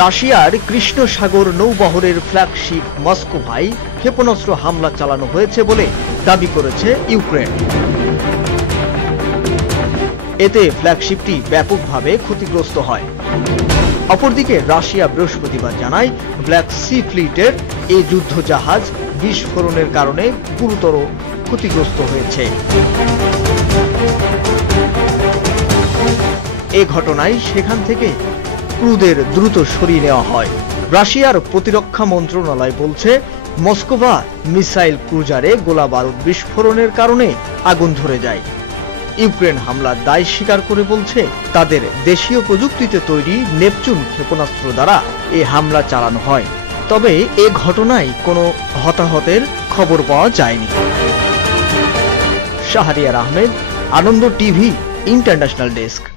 রাশিয়ার কৃষ্ণ সাগর নৌবহরের ফ্ল্যাগশিপ মস্কোভায় ক্ষেপণাস্ত্র হামলা চালানো হয়েছে বলে দাবি করেছে ইউক্রেন। এতে ফ্ল্যাগশিপটি ব্যাপকভাবে ক্ষতিগ্রস্ত হয়। অপরদিকে রাশিয়া বৃহস্পতিবার জানায়, ব্ল্যাক সি ফ্লিটের এই যুদ্ধজাহাজ বিস্ফোরণের কারণে গুরুতর ক্ষতিগ্রস্ত হয়েছে। এ ঘটনায় সেখান থেকে ক্রুদের দ্রুত সরিয়ে নেওয়া হয়। রাশিয়ার প্রতিরক্ষা মন্ত্রণালয় বলছে, মস্কোভা মিসাইল ক্রুজারে গোলাবারুদ বিস্ফোরণের কারণে আগুন ধরে যায়। ইউক্রেন হামলার দায় স্বীকার করে বলছে, তাদের দেশীয় প্রযুক্তিতে তৈরি নেপচুন ক্ষেপণাস্ত্র দ্বারা এ হামলা চালানো হয়। তবে এ ঘটনায় কোনো হতাহতের খবর পাওয়া যায়নি। শাহরিয়ার আহমেদ, আনন্দ টিভি ইন্টারন্যাশনাল ডেস্ক।